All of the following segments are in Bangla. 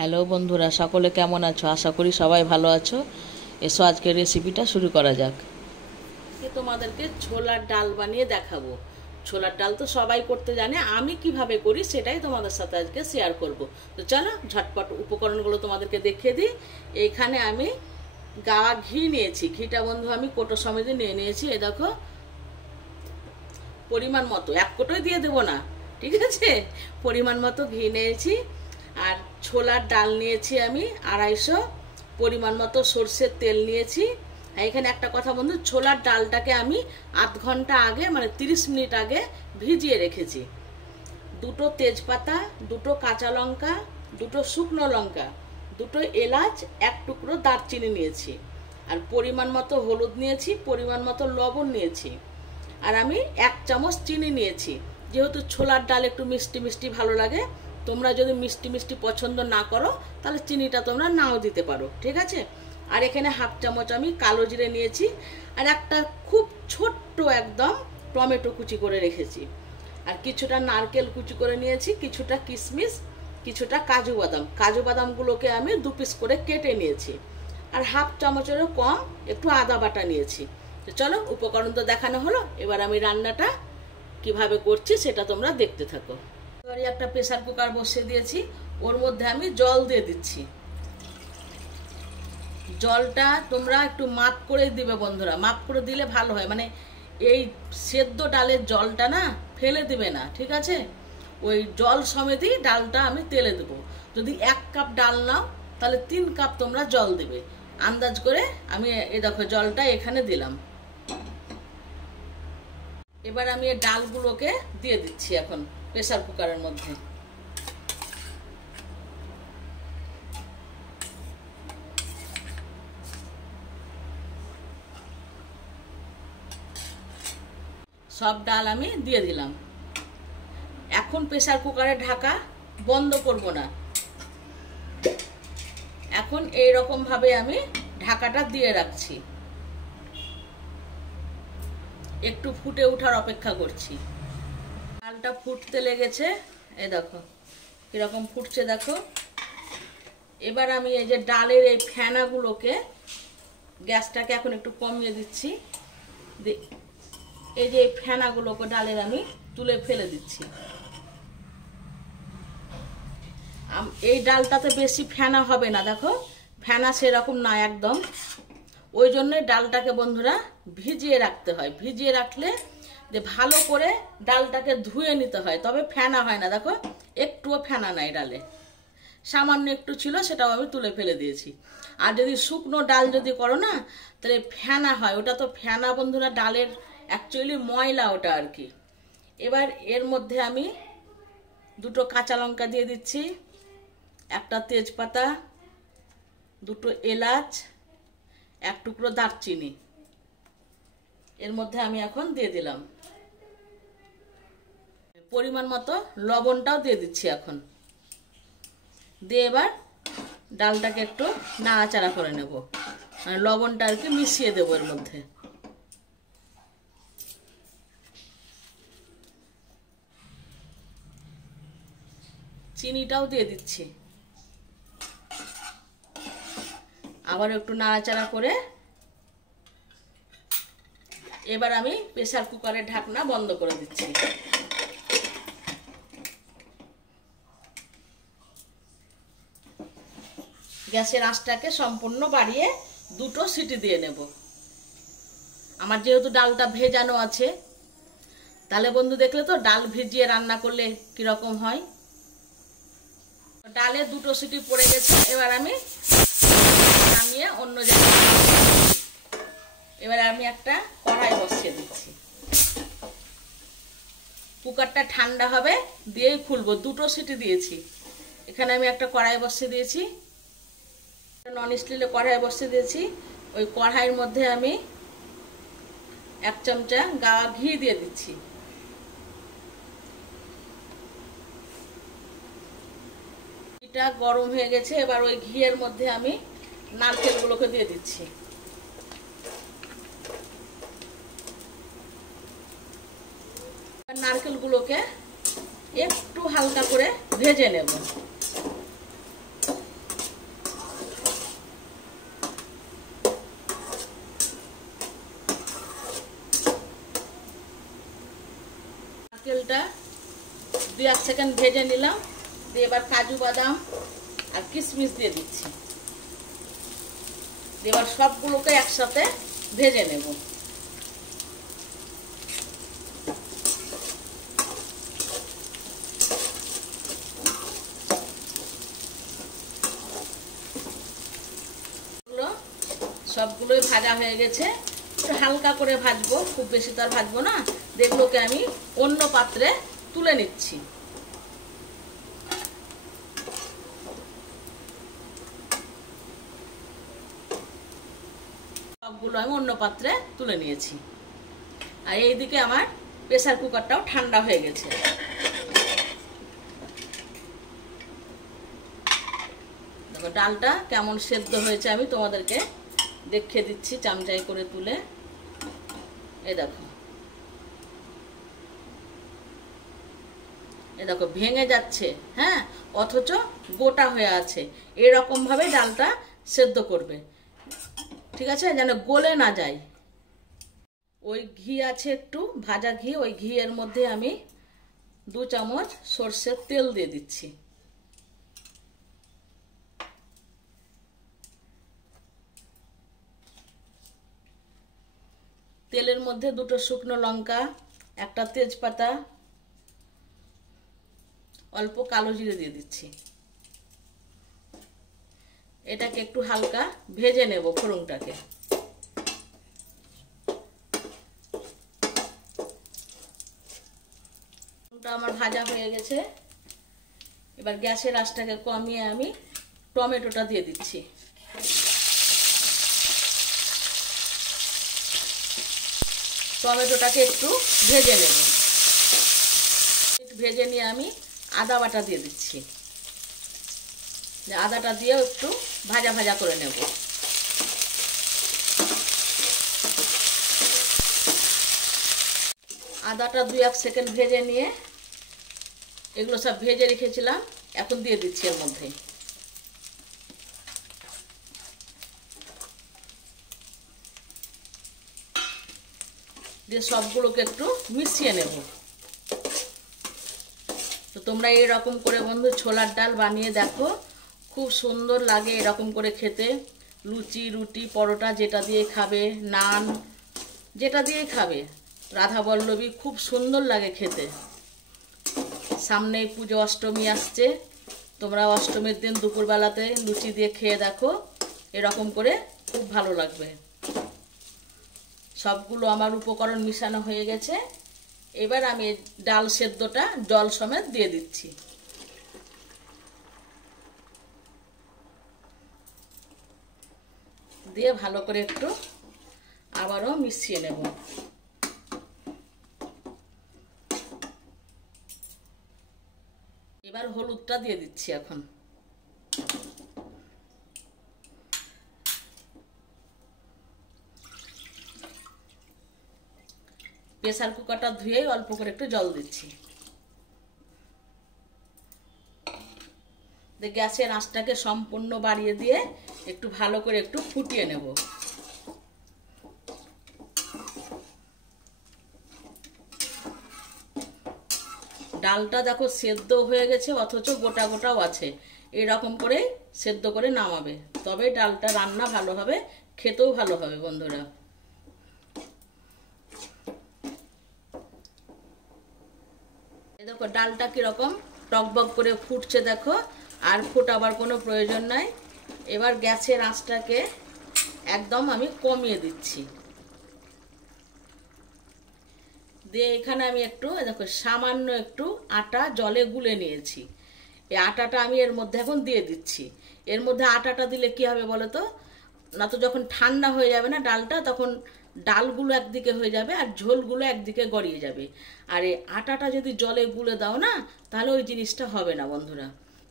হ্যালো বন্ধুরা, সকলে কেমন আছো? আশা করি সবাই ভালো আছো। এসো আজকের রেসিপিটা শুরু করা যাক। তোমাদেরকে ছোলার ডাল বানিয়ে দেখাবো। ছোলার ডাল তো সবাই করতে জানে, আমি কিভাবে করি সেটাই তোমাদের সাথে আজকে শেয়ার করব। তো চলো ঝটপট উপকরণগুলো তোমাদেরকে দেখিয়ে দিই। এখানে আমি গাওয়া ঘি নিয়েছি। ঘিটা বন্ধু আমি কোটো সমেত নিয়ে নিয়েছি। এই দেখো, পরিমাণ মতো, এক কোটোই দিয়ে দেবো না, ঠিক আছে? পরিমাণ মতো ঘি নিয়েছি। আর ছোলার ডাল নিয়েছি আমি 250, পরিমাণ মতো সর্ষের তেল নিয়েছি। এখানে একটা কথা বন্ধু, ছোলার ডালটাকে আমি আধ ঘন্টা আগে মানে 30 মিনিট আগে ভিজিয়ে রেখেছি। 2টো তেজপাতা, 2টো কাঁচা লঙ্কা, 2টো শুকনো লঙ্কা, 2টো এলাচ, 1 টুকরো দারচিনি নিয়েছি। আর পরিমাণ মতো হলুদ নিয়েছি, পরিমাণ মতো লবণ নিয়েছি। আর আমি 1 চামচ চিনি নিয়েছি। যেহেতু ছোলার ডাল একটু মিষ্টি মিষ্টি ভালো লাগে, তোমরা যদি মিষ্টি মিষ্টি পছন্দ না করো তাহলে চিনিটা তোমরা নাও দিতে পারো, ঠিক আছে? আর এখানে 1/2 চামচ আমি কালো জিরে নিয়েছি। আর একটা খুব ছোট্ট একদম টমেটো কুচি করে রেখেছি। আর কিছুটা নারকেল কুচি করে নিয়েছি, কিছুটা কিশমিশ, কিছুটা কাজু বাদাম। কাজু বাদামগুলোকে আমি 2 পিস করে কেটে নিয়েছি। আর 1/2 চামচেরও কম একটু আদা বাটা নিয়েছি। তো চলো, উপকরণ তো দেখানো হলো, এবার আমি রান্নাটা কিভাবে করছি সেটা তোমরা দেখতে থাকো। এবারে একটা প্রেসার কুকার বসিয়ে দিয়েছি, ওর মধ্যে আমি জল দিয়ে দিচ্ছি। জলটা তোমরা একটু মাপ করে দিবে বন্ধুরা, মাপ করে দিলে ভালো হয়। মানে এই সেদ্ধ ডালের জলটা না ফেলে দিবে না, ঠিক আছে? ওই জল সমেতই ডালটা আমি তেলে দেবো। যদি 1 কাপ ডাল নাও তাহলে 3 কাপ তোমরা জল দেবে আন্দাজ করে। আমি এই দেখো জলটা এখানে দিলাম। এবার আমি এই ডালগুলোকে দিয়ে দিচ্ছি এখন প্রেসার কুকারের মধ্যে। সব ডাল আমি দিয়ে দিলাম। এখন প্রেসার কুকারের ঢাকা বন্ধ করব না, এখন এই রকম ভাবে আমি ঢাকাটা দিয়ে রাখছি। একটু ফুটে ওঠার অপেক্ষা করছি। ডালটা ফুটতে লেগেছে, এই দেখো কিরকম ফুটছে দেখো। এবার আমি এই যে ডালের এই ফেনাগুলোকে, গ্যাসটাকে এখন একটু কমিয়ে দিচ্ছি। এই যে এই ফেনাগুলোকে ডালের আমি তুলে ফেলে দিচ্ছি। এই ডালটাতে বেশি ফেনা হবে না, দেখো ফেনা সেরকম না একদম। ওই জন্যই ডালটাকে বন্ধুরা ভিজিয়ে রাখতে হয়। ভিজিয়ে রাখলে যে ভালো করে ডালটাকে ধুয়ে নিতে হয়, তবে ফেনা হয় না। দেখো একটুও ফেনা নাই ডালে, সামান্য একটু ছিল, সেটাও আমি তুলে ফেলে দিয়েছি। আর যদি শুকনো ডাল যদি করো না তাহলে ফেনা হয়, ওটা তো ফেনা বন্ধুরা ডালের অ্যাকচুয়ালি ময়লা ওটা আর কি। এবার এর মধ্যে আমি 2টো কাঁচা লঙ্কা দিয়ে দিচ্ছি, একটা তেজপাতা, 2টো এলাচ, 1 টুকরো দারচিনি এর মধ্যে আমি এখন দিয়ে দিলাম। পরিমাণ মতো লবণটাও দিয়ে দিচ্ছি এখন। দিয়ে এবার ডালটাকে একটু নাড়াচাড়া করে নেব, মানে লবণটা আর কি মিশিয়ে দেবো এর মধ্যে। চিনিটাও দিয়ে দিচ্ছি। আবার একটু নাড়াচাড়া করে এবার আমি প্রেসার কুকারের ঢাকনা বন্ধ করে দিচ্ছি। গ্যাসের আঁচটাকে সম্পূর্ণ বাড়িয়ে 2টো সিটি দিয়ে নেব। আমার যেহেতু ডালটা ভেজানো আছে, তাহলে বন্ধু দেখলে তো ডাল ভিজিয়ে রান্না করলে কিরকম হয়। ডালে 2টো সিটি পড়ে গেছে, এবার আমি নামিয়ে অন্য জায়গায়। এবার আমি একটা কড়াই বসিয়ে দিচ্ছি। কুকারটা ঠান্ডা হবে দিয়েই খুলবো। 2টো সিটি দিয়েছি। এখানে আমি একটা কড়াই বসিয়ে দিয়েছি, নন স্টিলের কড়াই বসিয়ে দিয়েছি। ওই কড়াইয়ের মধ্যে আমি 1 চামচা গাওয়া ঘি দিয়ে দিচ্ছি। ঘিটা গরম হয়ে গেছে, এবার ওই ঘিয়ের মধ্যে আমি নারকেলগুলোকে দিয়ে দিচ্ছি। নারকেলগুলোকে একটু হালকা করে ভেজে নেব। সেকেন্ড ভেজে নিলাম। দিয়ে এবার কাজু বাদাম আর কিশমিশ দিয়ে দিচ্ছি। এবার সবগুলোকে একসাথে ভেজে নেব। সবগুলোই ভাজা হয়ে গেছে। একটু হালকা করে ভাজবো, খুব বেশি তো আর ভাজবো না। এগুলোকে আমি অন্য পাত্রে তুলে নিচ্ছি। সবগুলো আমি অন্য পাত্রে তুলে নিয়েছি। আর এইদিকে আমার প্রেসার কুকারটাও ঠান্ডা হয়ে গেছে। দেখো ডালটা কেমন সেদ্ধ হয়েছে আমি তোমাদেরকে দেখিয়ে দিচ্ছি চামচাই করে তুলে। এই দেখো, এই দেখো ভেঙে যাচ্ছে, হ্যাঁ, অথচ গোটা হয়ে আছে। এরকম ভাবে ডালটা সেদ্ধ করবে, ঠিক আছে, যেন গলে না যায়। ওই ঘি আছে একটু ভাজা ঘি, ওই ঘিয়ের মধ্যে আমি 2 চামচ সরষের তেল দিয়ে দিচ্ছি। তেলের মধ্যে 2টো শুকনো লঙ্কা, একটা তেজপাতা, অল্প কালো জিরে দিয়ে দিচ্ছি। এটাকে একটু হালকা ভেজে নেব ফোড়নটাকে। ফোড়নটা আমার ভাজা হয়ে গেছে। এবার গ্যাসের আঁচটাকে কমিয়ে আমি টমেটোটা দিয়ে দিচ্ছি। টমেটোটাকে একটু ভেজে নেব। একটু ভেজে নিয়ে আমি আদা বাটা দিয়ে দিচ্ছি। আদাটা দিয়েও একটু ভাজা ভাজা করে নেব। আদাটা 2-1 সেকেন্ড ভেজে নিয়ে এগুলো সব ভেজে রেখেছিলাম, এখন দিয়ে দিচ্ছি এর মধ্যে। দিয়ে সবগুলোকে একটু মিশিয়ে নেব। তো তোমরা এরকম করে বন্ধু ছোলার ডাল বানিয়ে দেখো, খুব সুন্দর লাগে এরকম করে খেতে। লুচি, রুটি, পরোটা যেটা দিয়ে খাবে, নান যেটা দিয়ে খাবে, রাধা বল্লভী খুব সুন্দর লাগে খেতে। সামনেই পুজো অষ্টমী আসছে, তোমরা অষ্টমীর দিন দুপুরবেলাতে লুচি দিয়ে খেয়ে দেখো, এরকম করে খুব ভালো লাগবে। সবগুলো আমার উপকরণ মিশানো হয়ে গেছে। এবার আমি ডাল সেদ্ধটা জল সমেত দিয়ে দিচ্ছি। দিয়ে ভালো করে একটু আবারও মিশিয়ে নেব। এবার হলুদটা দিয়ে দিচ্ছি এখন। প্রেসার কুকারটা ধুয়ে অল্প করে একটু জল দিচ্ছি। গ্যাসের আঁচটাকে সম্পূর্ণ বাড়িয়ে দিয়ে একটু ভালো করে একটু ফুটিয়ে নেব। ডালটা দেখো সেদ্ধ হয়ে গেছে, অথচ গোটা গোটাও আছে। এরকম করে সেদ্ধ করে নামাবে, তবে ডালটা রান্না ভালো হবে, খেতেও ভালো হবে বন্ধুরা। দেখো ডালটা কিরকম টকবক করে ফুটছে, দেখো আর ফোটাবার কোনো প্রয়োজন নাই। এবার গ্যাসের আঁচটাকে একদম আমি কমিয়ে দিচ্ছি। দিয়ে এখানে আমি একটু দেখো সামান্য একটু আটা জলে গুলে নিয়েছি। এই আটাটা আমি এর মধ্যে এখন দিয়ে দিচ্ছি। এর মধ্যে আটাটা দিলে কি হবে বলো তো, না তো যখন ঠান্ডা হয়ে যাবে না ডালটা, তখন ডালগুলো একদিকে হয়ে যাবে আর ঝোলগুলো একদিকে গড়িয়ে যাবে। আর এই আটাটা যদি জলে গুলে দাও না, তাহলে ওই জিনিসটা হবে না বন্ধুরা।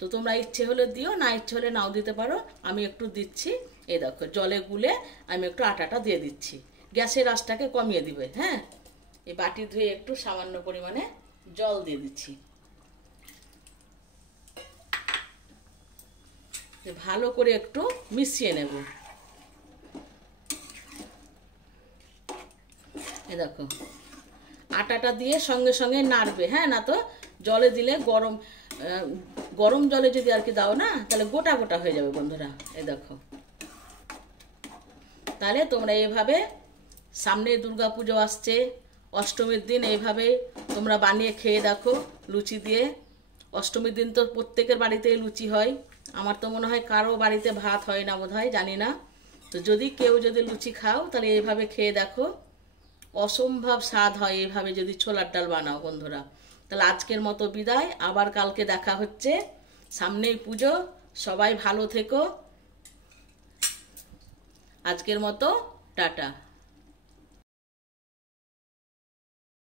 তো তোমরা ইচ্ছে হলে দিও, না ইচ্ছে হলে নাও দিতে পারো। আমি একটু দিচ্ছি, এই দেখো জলে গুলে আমি একটু আটাটা দিয়ে দিচ্ছি। গ্যাসের আঁচটাকে কমিয়ে দিবে। হ্যাঁ, এই বাটি ধুয়ে একটু সামান্য পরিমাণে জল দিয়ে দিচ্ছি। ভালো করে একটু মিশিয়ে নেব। এই দেখো আটাটা দিয়ে সঙ্গে সঙ্গে নাড়বে, হ্যাঁ, না তো জলে দিলে গরম গরম জলে যদি আর কি দাও না, তাহলে গোটা গোটা হয়ে যাবে বন্ধুরা। এই দেখো, তাহলে তোমরা এইভাবে, সামনে দুর্গাপুজো আসছে, অষ্টমীর দিন এইভাবে তোমরা বানিয়ে খেয়ে দেখো লুচি দিয়ে। অষ্টমীর দিন তো প্রত্যেকের বাড়িতেই লুচি হয়, আমার তো মনে হয় কারো বাড়িতে ভাত হয় না বোধ হয়, জানি না। তো যদি কেউ যদি লুচি খাও তাহলে এইভাবে খেয়ে দেখো, অসম্ভব স্বাদ হয় এইভাবে যদি ছোলার ডাল বানাও বন্ধুরা। তাহলে আজকের মতো বিদায়, আবার কালকে দেখা হচ্ছে, সামনেই পুজো, সবাই ভালো থেকো। আজকের মতো টাটা।